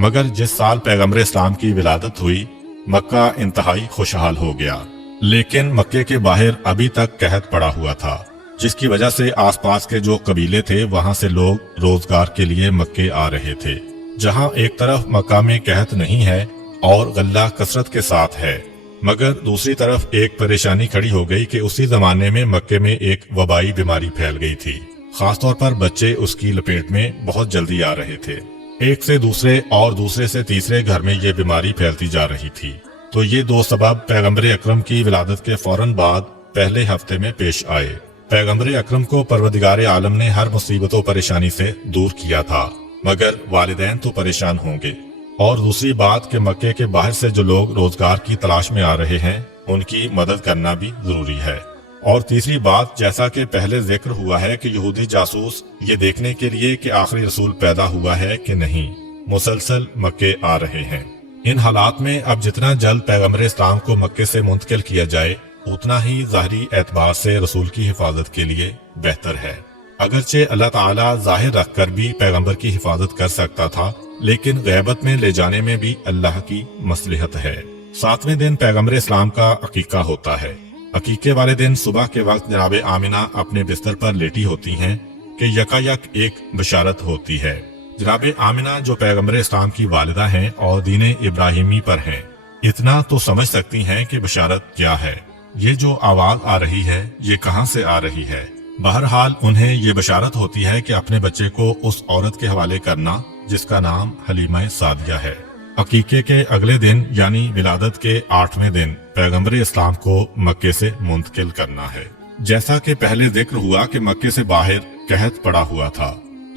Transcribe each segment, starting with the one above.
मगर जिस साल पैगंबर इस्लाम की विलादत हुई, मक्का इंतहाई खुशहाल हो गया। लेकिन मक्के के बाहर अभी तक कहत पड़ा हुआ था, जिसकी वजह से आसपास के जो कबीले थे वहां से लोग रोजगार के लिए मक्के आ रहे थे। जहां एक तरफ मक्का में कहत नहीं है और गल्ला कसरत के साथ है, मगर दूसरी तरफ एक परेशानी खड़ी हो गई कि उसी जमाने में मक्के में एक वबाई बीमारी फैल गई थी। खासतौर पर बच्चे उसकी लपेट में बहुत जल्दी आ रहे थे। एक से दूसरे और दूसरे से तीसरे घर में ये बीमारी फैलती जा रही थी। तो ये दो सबब पैगंबर अकरम की विलादत के फौरन बाद पहले हफ्ते में पेश आए। पैगंबर अकरम को परवरदिगार आलम ने हर मुसीबतों परेशानी से दूर किया था, मगर वालिदैन तो परेशान होंगे। और दूसरी बात कि मक्के के बाहर से जो लोग रोजगार की तलाश में आ रहे हैं, उनकी मदद करना भी जरूरी है। और तीसरी बात, जैसा कि पहले जिक्र हुआ है कि यहूदी जासूस ये देखने के लिए कि आखिरी रसूल पैदा हुआ है कि नहीं, मुसलसल मक्के आ रहे हैं। इन हालात में अब जितना जल्द पैगंबर इस्लाम को मक्के से मुंतकिल किया जाए, उतना ही ज़ाहिरी एतबार से रसूल की हिफाजत के लिए बेहतर है। अगरचे अल्लाह ताला जाहिर रखकर भी पैगंबर की हिफाजत कर सकता था, लेकिन गैबत में ले जाने में भी अल्लाह की मसलहत है। 7वें दिन पैगंबर इस्लाम का अकीका होता है। अकीके वाले दिन सुबह के वक्त जनाब आमिना अपने बिस्तर पर लेटी होती हैं कि यकायक एक बशारत होती है। जनाब आमिना जो पैगंबर इस्लाम की वालिदा हैं और दीन इब्राहिमी पर हैं, इतना तो समझ सकती हैं कि बशारत क्या है। ये जो आवाज आ रही है, ये कहाँ से आ रही है। बहरहाल उन्हें ये बशारत होती है कि अपने बच्चे को उस औरत के हवाले करना जिसका नाम हलीमा सादिया है। अकीके के अगले दिन यानी विलादत के 8वें दिन पैगंबर इस्लाम को मक्के से मुंतकिल करना है। जैसा कि पहले जिक्र हुआ कि मक्के से बाहर कहत पड़ा हुआ था,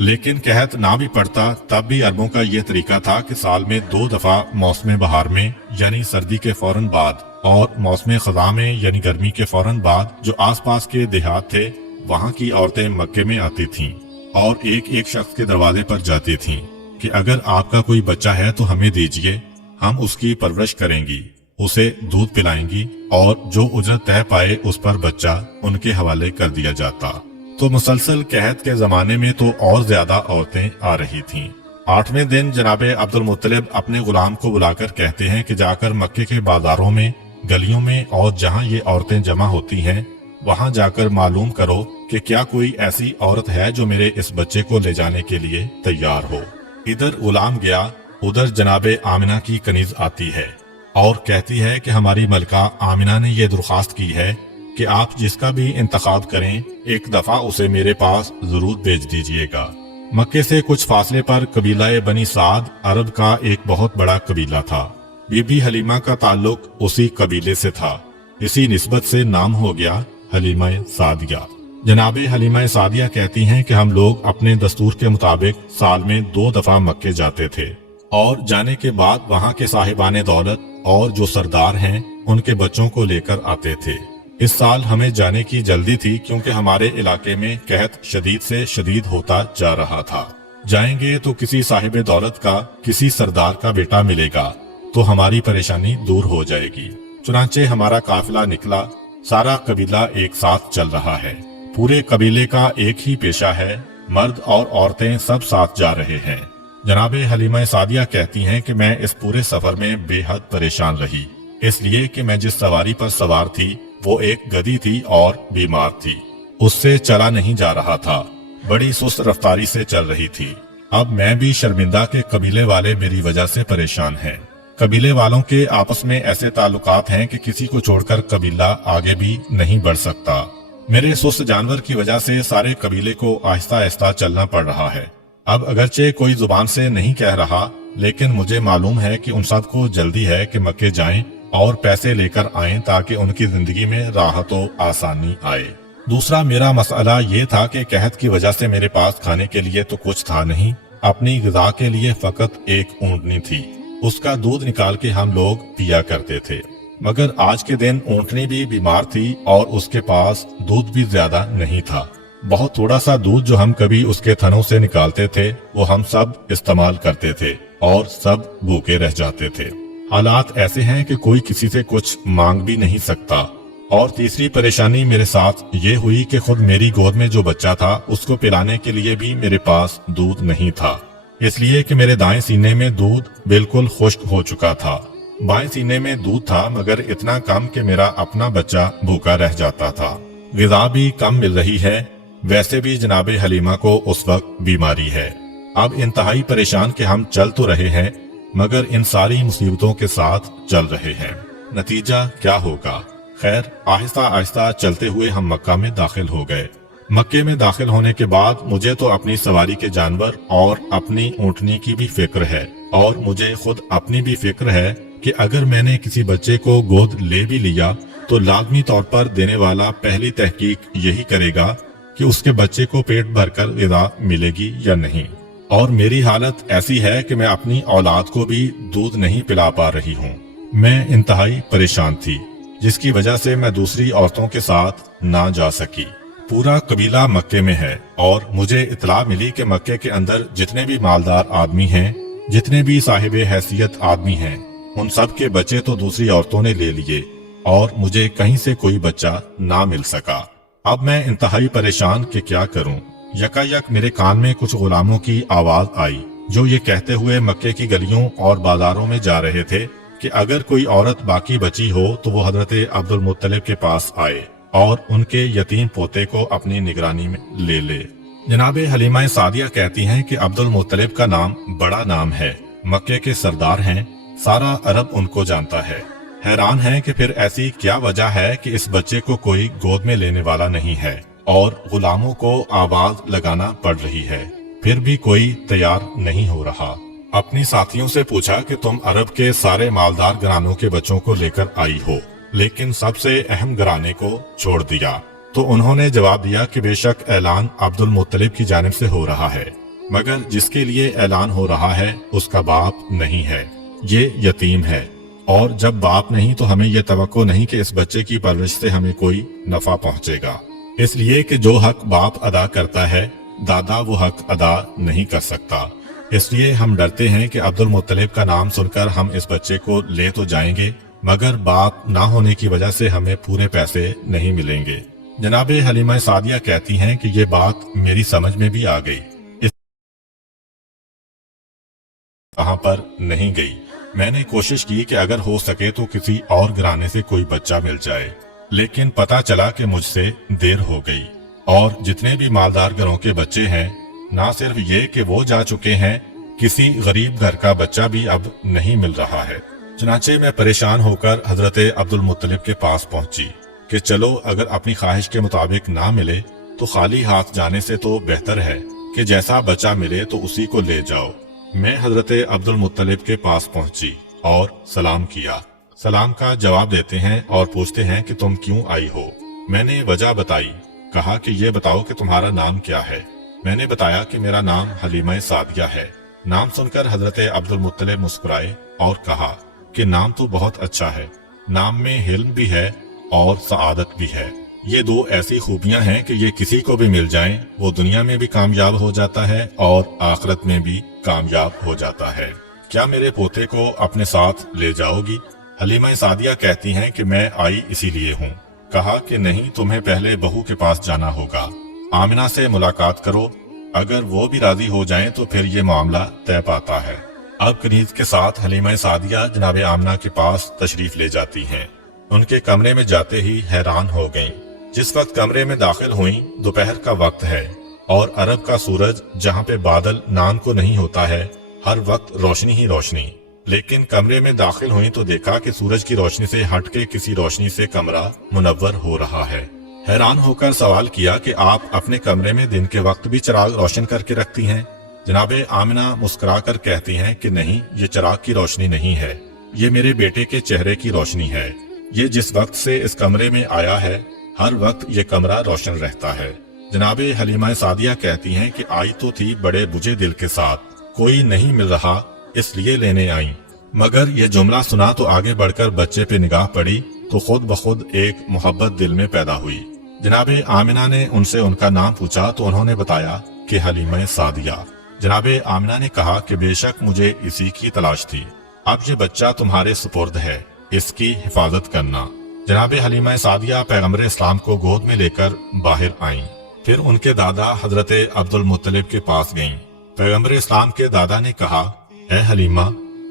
लेकिन कहत ना भी पड़ता तब भी अरबों का ये तरीका था कि साल में 2 दफा मौसम बहार में यानी सर्दी के फौरन बाद और मौसम खज़ा में यानी गर्मी के फौरन बाद जो आसपास के देहात थे वहाँ की औरतें मक्के में आती थीं और एक एक शख्स के दरवाजे पर जाती थीं कि अगर आपका कोई बच्चा है तो हमें दीजिए, हम उसकी परवरिश करेंगी, उसे दूध पिलाएंगी और जो उजरत तय पाए उस पर बच्चा उनके हवाले कर दिया जाता। तो मुसलसल कहत के जमाने में तो और ज्यादा औरतें आ रही थीं। 8वें दिन जनाब अब्दुल मुत्तलिब अपने गुलाम को बुलाकर कहते हैं कि जाकर मक्के के बाजारों में, गलियों में और जहाँ ये औरतें जमा होती हैं वहाँ जाकर मालूम करो कि क्या कोई ऐसी औरत है जो मेरे इस बच्चे को ले जाने के लिए तैयार हो। इधर गुलाम गया, उधर जनाबे आमिना की कनीज आती है और कहती है कि हमारी मलका आमिना ने यह दरख्वास्त की है कि आप जिसका भी इंतखाब करें, एक दफा उसे मेरे पास जरूर भेज दीजिएगा। मक्के से कुछ फासले पर कबीला बनी साद अरब का एक बहुत बड़ा कबीला था। बीबी हलीमा का ताल्लुक उसी कबीले से था, इसी निस्बत से नाम हो गया हलीमा सादिया। जनाबे हलीमा सादिया कहती हैं कि हम लोग अपने दस्तूर के मुताबिक साल में 2 दफा मक्के जाते थे और जाने के बाद वहाँ के साहिबाने दौलत और जो सरदार हैं उनके बच्चों को लेकर आते थे। इस साल हमें जाने की जल्दी थी क्योंकि हमारे इलाके में कहत शदीद से शदीद होता जा रहा था। जाएंगे तो किसी साहिब दौलत का, किसी सरदार का बेटा मिलेगा तो हमारी परेशानी दूर हो जाएगी। चुनांचे हमारा काफिला निकला, सारा कबीला एक साथ चल रहा है। पूरे कबीले का एक ही पेशा है, मर्द और औरतें सब साथ जा रहे हैं। जनाबे हलीमा सादिया कहती हैं कि मैं इस पूरे सफर में बेहद परेशान रही, इसलिए कि मैं जिस सवारी पर सवार थी वो एक गधी थी और बीमार थी, उससे चला नहीं जा रहा था, बड़ी सुस्त रफ्तारी से चल रही थी। अब मैं भी शर्मिंदा के कबीले वाले मेरी वजह से परेशान हैं। कबीले वालों के आपस में ऐसे ताल्लुकात हैं कि किसी को छोड़कर कबीला आगे भी नहीं बढ़ सकता। मेरे सुस्त जानवर की वजह से सारे कबीले को आहिस्ता आहिस्ता चलना पड़ रहा है। अब अगरचे कोई जुबान से नहीं कह रहा, लेकिन मुझे मालूम है कि उन सब को जल्दी है कि मक्के जाएं और पैसे लेकर आएं ताकि उनकी जिंदगी में राहत व आसानी आए। दूसरा मेरा मसला ये था कि कहत की वजह से मेरे पास खाने के लिए तो कुछ था नहीं, अपनी ग़िज़ा के लिए फकत एक ऊँटनी थी, उसका दूध निकाल के हम लोग पिया करते थे। मगर आज के दिन ऊँटनी भी बीमार थी और उसके पास दूध भी ज्यादा नहीं था। बहुत थोड़ा सा दूध जो हम कभी उसके थनों से निकालते थे वो हम सब इस्तेमाल करते थे और सब भूखे रह जाते थे। हालात ऐसे हैं कि कोई किसी से कुछ मांग भी नहीं सकता। और तीसरी परेशानी मेरे साथ ये हुई कि खुद मेरी गोद में जो बच्चा था उसको पिलाने के लिए भी मेरे पास दूध नहीं था। اس لیے کہ میرے دائیں سینے میں دودھ بالکل خشک ہو چکا تھا۔ بائیں سینے میں دودھ تھا مگر اتنا کم کہ میرا اپنا بچہ بھوکا رہ جاتا تھا۔ غذا بھی کم مل رہی ہے، ویسے بھی جناب حلیمہ کو اس وقت بیماری ہے۔ اب انتہائی پریشان کہ ہم چل تو رہے ہیں مگر ان ساری مصیبتوں کے ساتھ چل رہے ہیں، نتیجہ کیا ہوگا؟ خیر، آہستہ آہستہ چلتے ہوئے ہم مکہ میں داخل ہو گئے۔ مکے میں داخل ہونے کے بعد مجھے تو اپنی سواری کے جانور اور اپنی اونٹنی کی بھی فکر ہے، اور مجھے خود اپنی بھی فکر ہے کہ اگر میں نے کسی بچے کو گود لے بھی لیا تو لازمی طور پر دینے والا پہلی تحقیق یہی کرے گا کہ اس کے بچے کو پیٹ بھر کر غذا ملے گی یا نہیں۔ اور میری حالت ایسی ہے کہ میں اپنی اولاد کو بھی دودھ نہیں پلا پا رہی ہوں۔ میں انتہائی پریشان تھی، جس کی وجہ سے میں دوسری عورتوں کے ساتھ نہ جا سکی۔ پورا قبیلہ مکے میں ہے اور مجھے اطلاع ملی کہ مکے کے اندر جتنے بھی مالدار آدمی ہیں، جتنے بھی صاحب حیثیت آدمی ہیں، ان سب کے بچے تو دوسری عورتوں نے لے لیے اور مجھے کہیں سے کوئی بچہ نہ مل سکا۔ اب میں انتہائی پریشان کہ کیا کروں۔ یکا یک میرے کان میں کچھ غلاموں کی آواز آئی جو یہ کہتے ہوئے مکے کی گلیوں اور بازاروں میں جا رہے تھے کہ اگر کوئی عورت باقی بچی ہو تو وہ حضرت عبد المطلب کے پاس آئے اور ان کے یتیم پوتے کو اپنی نگرانی میں لے لے۔ جناب حلیمہ سعدیہ کہتی ہیں کہ عبد المطلب کا نام بڑا نام ہے، مکے کے سردار ہیں، سارا عرب ان کو جانتا ہے۔ حیران ہیں کہ پھر ایسی کیا وجہ ہے کہ اس بچے کو کوئی گود میں لینے والا نہیں ہے اور غلاموں کو آواز لگانا پڑ رہی ہے، پھر بھی کوئی تیار نہیں ہو رہا۔ اپنی ساتھیوں سے پوچھا کہ تم عرب کے سارے مالدار گھرانوں کے بچوں کو لے کر آئی ہو، لیکن سب سے اہم گھرانے کو چھوڑ دیا۔ تو انہوں نے جواب دیا کہ بے شک اعلان عبد المطلب کی جانب سے ہو رہا ہے، مگر جس کے لیے اعلان ہو رہا ہے اس کا باپ نہیں ہے، یہ یتیم ہے، اور جب باپ نہیں تو ہمیں یہ توقع نہیں کہ اس بچے کی پرورش سے ہمیں کوئی نفع پہنچے گا، اس لیے کہ جو حق باپ ادا کرتا ہے دادا وہ حق ادا نہیں کر سکتا۔ اس لیے ہم ڈرتے ہیں کہ عبد المطلب کا نام سن کر ہم اس بچے کو لے تو جائیں گے مگر باپ نہ ہونے کی وجہ سے ہمیں پورے پیسے نہیں ملیں گے۔ جناب حلیمہ سعدیہ کہتی ہیں کہ یہ بات میری سمجھ میں بھی آ گئی، اس کہاں پر نہیں گئی۔ میں نے کوشش کی کہ اگر ہو سکے تو کسی اور گھرانے سے کوئی بچہ مل جائے، لیکن پتا چلا کہ مجھ سے دیر ہو گئی، اور جتنے بھی مالدار گھروں کے بچے ہیں، نہ صرف یہ کہ وہ جا چکے ہیں، کسی غریب گھر کا بچہ بھی اب نہیں مل رہا ہے۔ چنانچہ میں پریشان ہو کر حضرت عبد المطلب کے پاس پہنچی کہ چلو اگر اپنی خواہش کے مطابق نہ ملے تو خالی ہاتھ جانے سے تو بہتر ہے کہ جیسا بچہ ملے تو اسی کو لے جاؤ۔ میں حضرت عبد المطلب کے پاس پہنچی اور سلام کیا۔ سلام کا جواب دیتے ہیں اور پوچھتے ہیں کہ تم کیوں آئی ہو؟ میں نے وجہ بتائی، کہا کہ یہ بتاؤ کہ تمہارا نام کیا ہے؟ میں نے بتایا کہ میرا نام حلیمہ سعدیہ ہے۔ نام سن کر حضرت عبد المطلب مسکرائے اور کہا کہ نام تو بہت اچھا ہے، نام میں حلم بھی ہے اور سعادت بھی ہے، یہ دو ایسی خوبیاں ہیں کہ یہ کسی کو بھی مل جائیں وہ دنیا میں بھی کامیاب ہو جاتا ہے اور آخرت میں بھی کامیاب ہو جاتا ہے۔ کیا میرے پوتے کو اپنے ساتھ لے جاؤ گی؟ حلیمہ سعدیہ کہتی ہیں کہ میں آئی اسی لیے ہوں۔ کہا کہ نہیں، تمہیں پہلے بہو کے پاس جانا ہوگا، آمنہ سے ملاقات کرو، اگر وہ بھی راضی ہو جائیں تو پھر یہ معاملہ طے پاتا ہے۔ اب کنیز کے ساتھ حلیمہ سعدیہ جناب آمنہ کے پاس تشریف لے جاتی ہیں۔ ان کے کمرے میں جاتے ہی حیران ہو گئیں۔ جس وقت کمرے میں داخل ہوئیں دوپہر کا وقت ہے اور عرب کا سورج جہاں پہ بادل نان کو نہیں ہوتا ہے ہر وقت روشنی ہی روشنی، لیکن کمرے میں داخل ہوئیں تو دیکھا کہ سورج کی روشنی سے ہٹ کے کسی روشنی سے کمرہ منور ہو رہا ہے۔ حیران ہو کر سوال کیا کہ آپ اپنے کمرے میں دن کے وقت بھی چراغ روشن کر کے رکھتی ہیں؟ جناب آمنہ مسکرا کر کہتی ہیں کہ نہیں، یہ چراغ کی روشنی نہیں ہے، یہ میرے بیٹے کے چہرے کی روشنی ہے، یہ جس وقت سے اس کمرے میں آیا ہے ہر وقت یہ کمرہ روشن رہتا ہے۔ جناب حلیمہ سعدیہ کہتی ہیں کہ آئی تو تھی بڑے بجھے دل کے ساتھ، کوئی نہیں مل رہا اس لیے لینے آئیں، مگر یہ جملہ سنا تو آگے بڑھ کر بچے پہ نگاہ پڑی تو خود بخود ایک محبت دل میں پیدا ہوئی۔ جناب آمنہ نے ان سے ان کا نام پوچھا تو انہوں نے بتایا کہ حلیمہ سعدیہ۔ جناب آمنہ نے کہا کہ بے شک مجھے اسی کی تلاش تھی، اب یہ بچہ تمہارے سپرد ہے، اس کی حفاظت کرنا۔ جناب حلیمہ سعدیہ پیغمبر اسلام کو گود میں لے کر باہر آئیں، پھر ان کے دادا حضرت عبد المطلب کے پاس گئیں، पैगंबर इस्लाम के दादा ने कहा, ए हलीमा,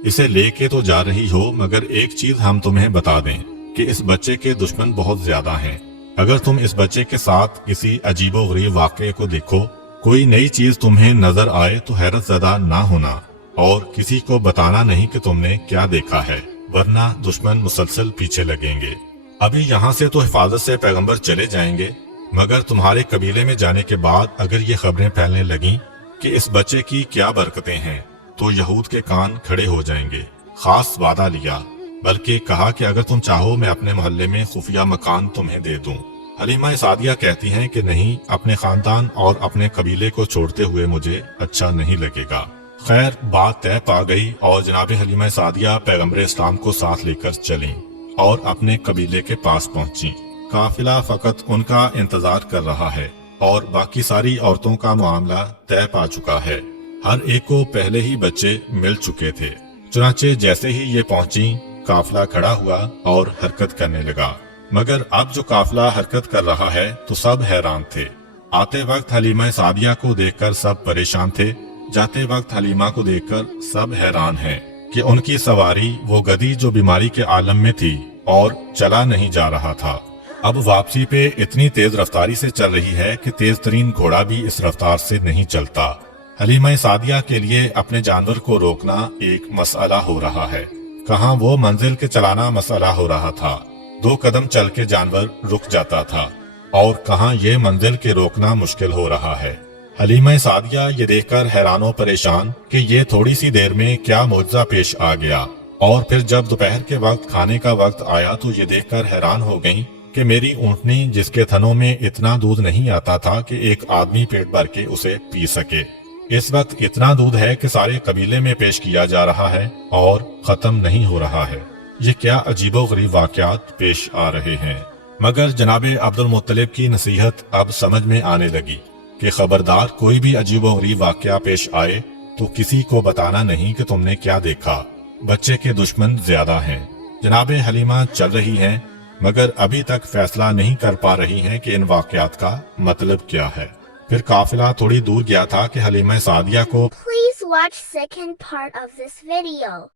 इसे लेके तो जा रही हो, मगर एक चीज हम तुम्हें बता दें कि इस बच्चे के दुश्मन बहुत ज्यादा हैं। अगर तुम इस बच्चे के साथ किसी अजीबोगरीब वाक़े को देखो, कोई नई चीज तुम्हें नजर आए तो हैरत ज़दा ना होना और किसी को बताना नहीं कि तुमने क्या देखा है, वरना दुश्मन मुसलसल पीछे लगेंगे। अभी यहाँ से तो हिफाजत से पैगंबर चले जाएंगे, मगर तुम्हारे कबीले में जाने के बाद अगर ये खबरें फैलने लगीं कि इस बच्चे की क्या बरकतें हैं, तो यहूद के कान खड़े हो जाएंगे। खास वादा लिया, बल्कि कहा कि अगर तुम चाहो मैं अपने मोहल्ले में खुफिया मकान तुम्हें दे दूं। हलीमा सादिया कहती हैं कि नहीं, अपने खानदान और अपने कबीले को छोड़ते हुए मुझे अच्छा नहीं लगेगा। खैर, बात तय पा गई और जनाब हलीमा सादिया पैगंबर इस्लाम को साथ लेकर चलीं और अपने कबीले के पास पहुंची। काफिला फकत उनका इंतजार कर रहा है और बाकी सारी औरतों का मामला तय पा चुका है। हर एक को पहले ही बच्चे मिल चुके थे। चुनाचे जैसे ही ये पहुंची, काफिला खड़ा हुआ और हरकत करने लगा। मगर अब जो काफिला हरकत कर रहा है तो सब हैरान थे। आते वक्त हलीमा सादिया को देखकर सब परेशान थे, जाते वक्त हलीमा को देखकर सब हैरान हैं कि उनकी सवारी वो गधी जो बीमारी के आलम में थी और चला नहीं जा रहा था, अब वापसी पे इतनी तेज रफ्तारी से चल रही है कि तेज तरीन घोड़ा भी इस रफ्तार से नहीं चलता। हलीमा सादिया के लिए अपने जानवर को रोकना एक मसला हो रहा है। कहाँ वो मंजिल के चलाना मसला हो रहा था, 2 कदम चल के जानवर रुक जाता था, और कहाँ ये मंजिल के रोकना मुश्किल हो रहा है। हलीमा सादिया ये देखकर हैरानो परेशान कि ये थोड़ी सी देर में क्या मौजज़ा पेश आ गया। और फिर जब दोपहर के वक्त खाने का वक्त आया तो ये देखकर हैरान हो गईं कि मेरी ऊँटनी, जिसके थनों में इतना दूध नहीं आता था कि एक आदमी पेट भर के उसे पी सके, इस वक्त इतना दूध है कि सारे कबीले में पेश किया जा रहा है और खत्म नहीं हो रहा है। ये क्या अजीबोगरीब वाकयात पेश आ रहे हैं। मगर जनाबे अब्दुल मुत्तलिब की नसीहत अब समझ में आने लगी कि खबरदार, कोई भी अजीबोगरीब वाकया पेश आए तो किसी को बताना नहीं कि तुमने क्या देखा। बच्चे के दुश्मन ज्यादा हैं। जनाबे हलीमा चल रही हैं, मगर अभी तक फैसला नहीं कर पा रही हैं कि इन वाकयात का मतलब क्या है। फिर काफिला थोड़ी दूर गया था कि हलीमा सादिया को Please watch second part of this video.